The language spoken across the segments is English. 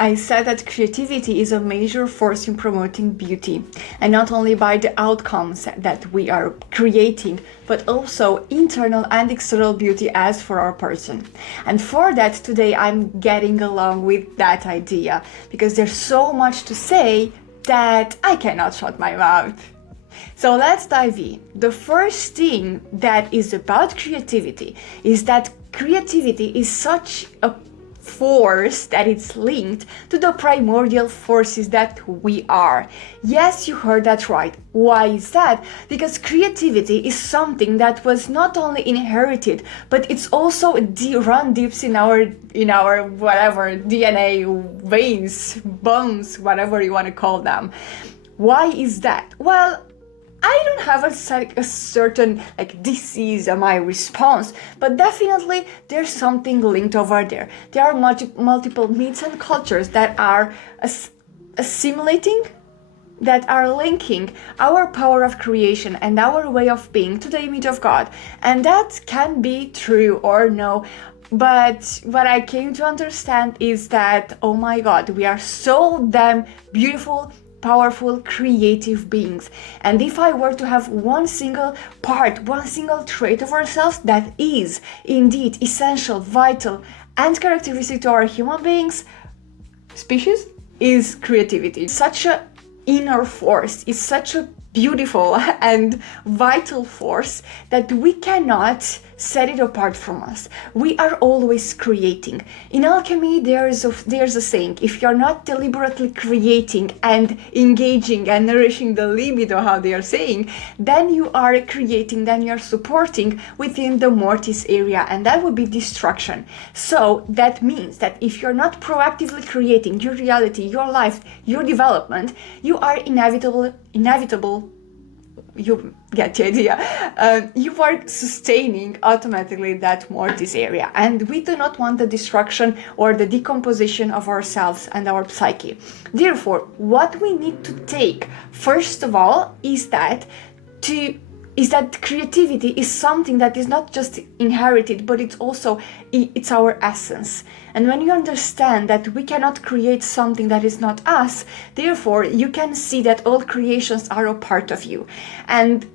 I said that creativity is a major force in promoting beauty, and not only by the outcomes that we are creating, but also internal and external beauty as for our person. And for that, today I'm getting along with that idea, because there's so much to say that I cannot shut my mouth. So let's dive in. The first thing that is about creativity is that creativity is such a force that it's linked to the primordial forces that we are. Yes, you heard that right. Why is that? Because creativity is something that was not only inherited, but it's also run deep in our whatever DNA, veins, bones, whatever you want to call them. Why is that? Well, I don't have a certain disease on my response, but definitely there's something linked over there. There are multiple myths and cultures that are assimilating, that are linking our power of creation and our way of being to the image of God. And that can be true or no. But what I came to understand is that, oh my God, we are so damn beautiful, powerful, creative beings. And if I were to have one single part, one single trait of ourselves that is indeed essential, vital, and characteristic to our human beings, species, is creativity. Such an inner force, is such a beautiful and vital force that we cannot set it apart from us. We are always creating. In alchemy, there's a saying: if you're not deliberately creating and engaging and nourishing the libido, how they are saying, then you are creating, then you're supporting within the mortis area, and that would be destruction. So that means that if you're not proactively creating your reality, your life, your development, you are inevitable, you get the idea, you are sustaining automatically that mortis area, and we do not want the destruction or the decomposition of ourselves and our psyche. Therefore, what we need to take first of all is that creativity is something that is not just inherited, but it's our essence. And when you understand that we cannot create something that is not us, therefore you can see that all creations are a part of you. And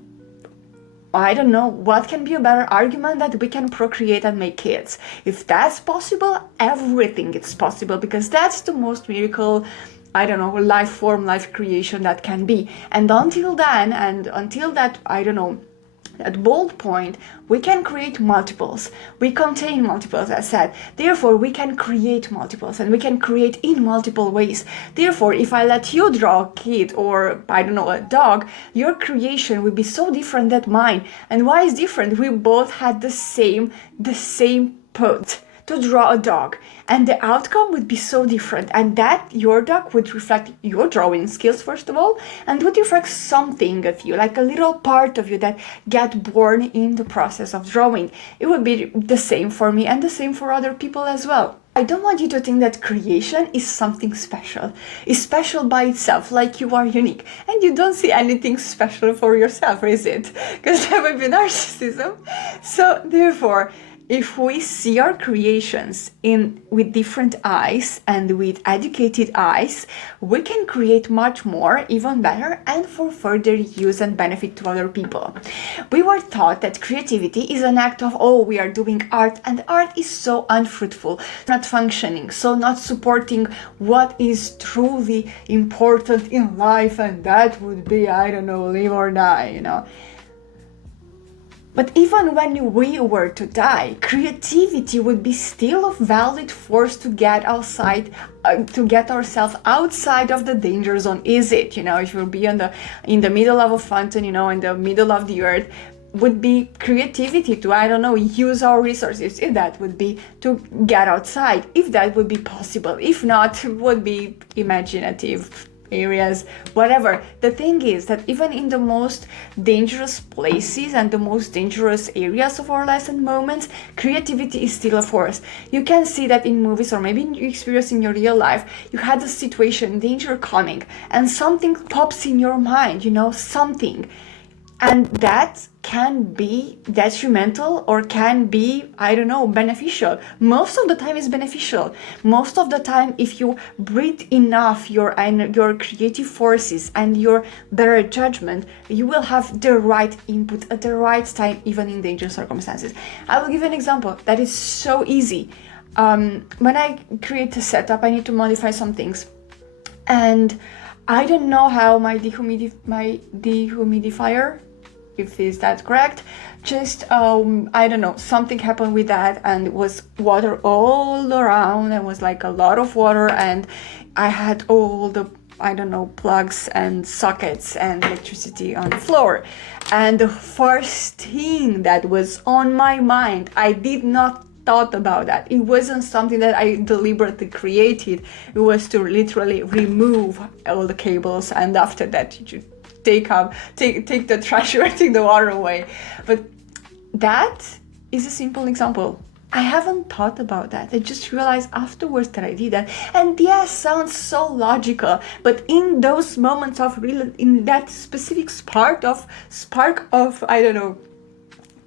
I don't know what can be a better argument that we can procreate and make kids. If that's possible, everything is possible, because that's the most miracle, I don't know, life form, life creation that can be. And until then, and until that, I don't know, at bold point, we can create multiples. We contain multiples, as I said. Therefore, we can create multiples, and we can create in multiple ways. Therefore, if I let you draw a kid or, I don't know, a dog, your creation will be so different than mine. And why is different? We both had the same prompt to draw a dog, and the outcome would be so different, and that your dog would reflect your drawing skills first of all, and would reflect something of you, like a little part of you that get born in the process of drawing. It would be the same for me and the same for other people as well. I don't want you to think that creation is something special. It's special by itself, like you are unique. And you don't see anything special for yourself, is it? Because that would be narcissism. So therefore, if we see our creations with different eyes and with educated eyes, we can create much more, even better, and for further use and benefit to other people. We were taught that creativity is an act of, we are doing art, and art is so unfruitful, not functioning, so not supporting what is truly important in life, and that would be, I don't know, live or die, But even when we were to die, creativity would be still a valid force to get outside, to get ourselves outside of the danger zone. Is it? If you'll be in the middle of a fountain, in the middle of the earth, would be creativity to, I don't know, use our resources. If that would be to get outside, if that would be possible. If not, would be imaginative areas, whatever. The thing is that even in the most dangerous places and the most dangerous areas of our lives and moments, creativity is still a force. You can see that in movies, or maybe you experience in your real life. You had a situation, danger coming, and something pops in your mind, something. And that can be detrimental or can be, I don't know, beneficial. Most of the time it's beneficial. Most of the time, if you breathe enough your creative forces and your better judgment, you will have the right input at the right time, even in dangerous circumstances. I will give you an example that is so easy. When I create a setup, I need to modify some things. And I don't know how my dehumidifier, if is that correct, just I don't know, something happened with that, and it was water all around, and was like a lot of water, and I had all the, I don't know, plugs and sockets and electricity on the floor. And the first thing that was on my mind, I did not thought about that. It wasn't something that I deliberately created. It was to literally remove all the cables, and after that you should take the trash or take the water away. But that is a simple example. I haven't thought about that. I just realized afterwards that I did that. And yes, sounds so logical, but in those moments of in that specific spark of I don't know,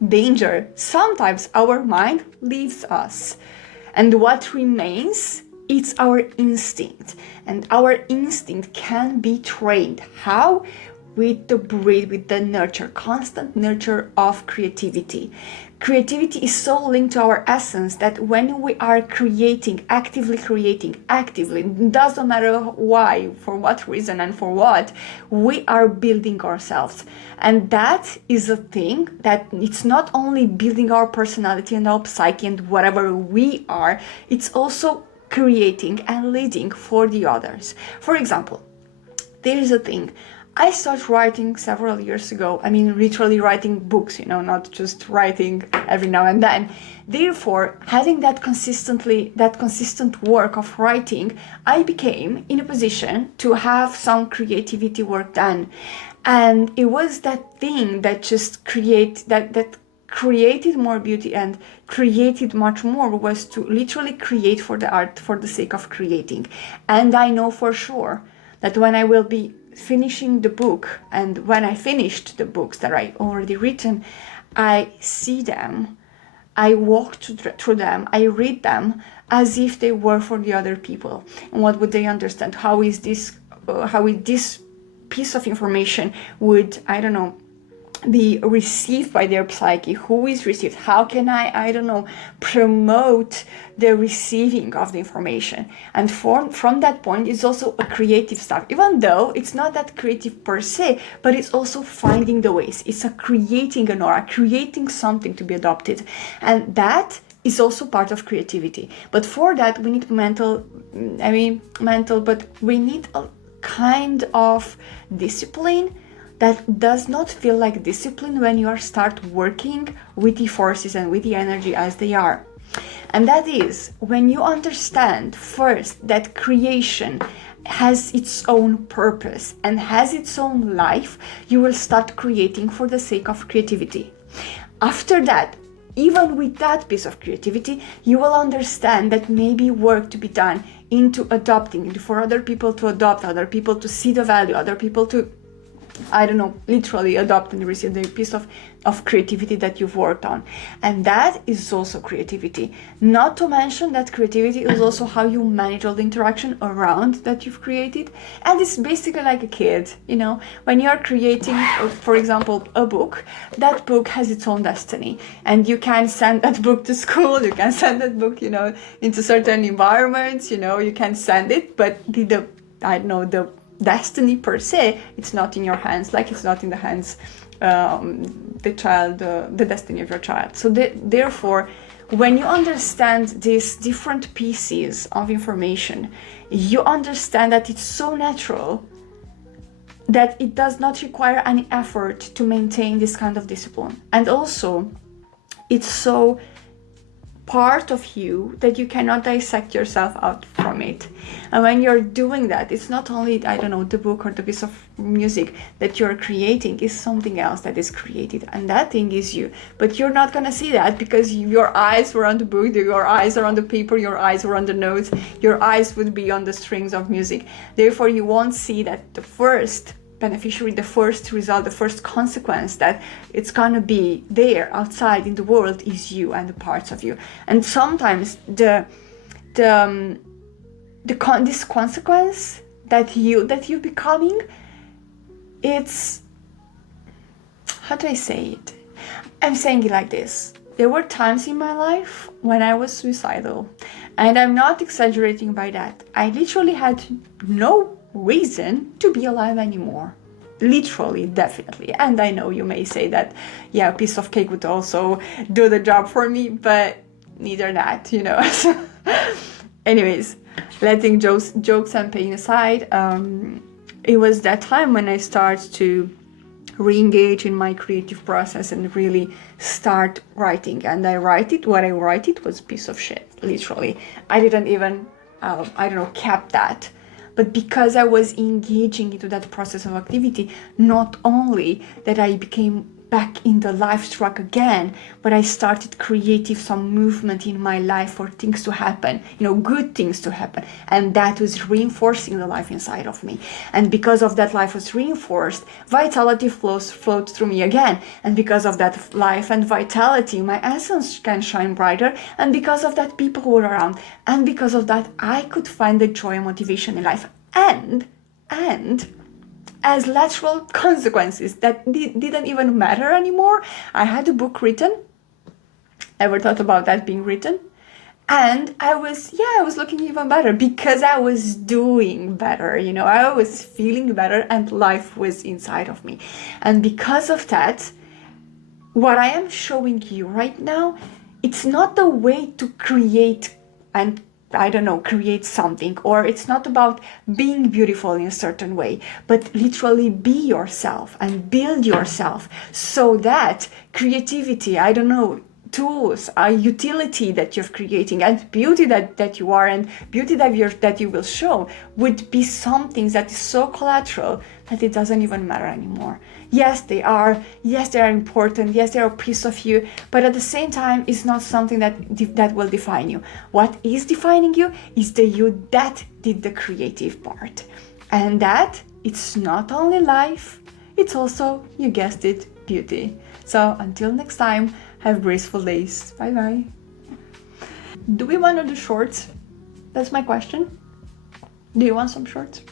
danger, sometimes our mind leaves us, and what remains, it's our instinct. And our instinct can be trained. How? With the breed, with the nurture, constant nurture of creativity. Creativity is so linked to our essence that when we are actively creating, it doesn't matter why, for what reason and for what, we are building ourselves. And that is a thing that it's not only building our personality and our psyche and whatever we are, it's also creating and leading for the others. For example, there is a thing. I started writing several years ago. I mean, literally writing books, not just writing every now and then. Therefore, having that consistent work of writing, I became in a position to have some creativity work done. And it was that thing that just created more beauty and created much more, was to literally create for the art, for the sake of creating. And I know for sure that when I will be finishing the book, and when I finished the books that I already written, I see them, I walk through them, I read them as if they were for the other people. And what would they understand? How is this piece of information would, I don't know, be received by their psyche? Who is received? How can I don't know, promote the receiving of the information? And from that point, it's also a creative stuff, even though it's not that creative per se, but it's also finding the ways. It's a creating an aura, creating something to be adopted. And that is also part of creativity. But for that, we need but we need a kind of discipline that does not feel like discipline when you start working with the forces and with the energy as they are. And that is when you understand first that creation has its own purpose and has its own life, you will start creating for the sake of creativity. After that, even with that piece of creativity, you will understand that maybe work to be done into adopting, for other people to adopt, other people to see the value, other people to, I don't know, literally adopt and receive the piece of creativity that you've worked on. And that is also creativity. Not to mention that creativity is also how you manage all the interaction around that you've created. And it's basically like a kid, when you're creating, for example, a book, that book has its own destiny. And you can send that book to school, you can send that book, into certain environments, you can send it, but the destiny per se, it's not in your hands, like it's not in the hands the destiny of your child. So therefore, when you understand these different pieces of information, you understand that it's so natural that it does not require any effort to maintain this kind of discipline. And also, it's so part of you that you cannot dissect yourself out from it. And when you're doing that, it's not only, the book or the piece of music that you're creating, is something else that is created, and that thing is you. But you're not gonna see that because your eyes were on the book, your eyes are on the paper, your eyes were on the notes, your eyes would be on the strings of music. Therefore, you won't see that the first beneficiary, the first result, the first consequence that it's gonna be there outside in the world is you and the parts of you. And sometimes this consequence that you're becoming, it's, how do I say it? I'm saying it like this. There were times in my life when I was suicidal, and I'm not exaggerating by that. I literally had no reason to be alive anymore. Literally, definitely. And I know you may say that, yeah, a piece of cake would also do the job for me, but neither that, you know. Anyways, letting jokes and pain aside, it was that time when I started to re-engage in my creative process and really start writing. And what I write it was a piece of shit, literally. I didn't even, kept that. But because I was engaging into that process of activity, not only that I became back in the life track again, but I started creating some movement in my life for things to happen, good things to happen. And that was reinforcing the life inside of me. And because of that life was reinforced, vitality flowed through me again. And because of that life and vitality, my essence can shine brighter. And because of that, people were around. And because of that, I could find the joy and motivation in life. And as lateral consequences that didn't even matter anymore, I had a book written. Ever thought about that being written? And I was looking even better because I was doing better, I was feeling better and life was inside of me. And because of that, what I am showing you right now, it's not the way to create and create something, or it's not about being beautiful in a certain way, but literally be yourself and build yourself so that creativity, tools, utility that you're creating and beauty that you are and beauty that you will show would be something that is so collateral that it doesn't even matter anymore. Yes, they are important. Yes, they are a piece of you, but at the same time, it's not something that will define you. What is defining you is the you that did the creative part. And that it's not only life, it's also, you guessed it, beauty. So until next time, have graceful days. Bye bye. Do we want to do shorts? That's my question. Do you want some shorts?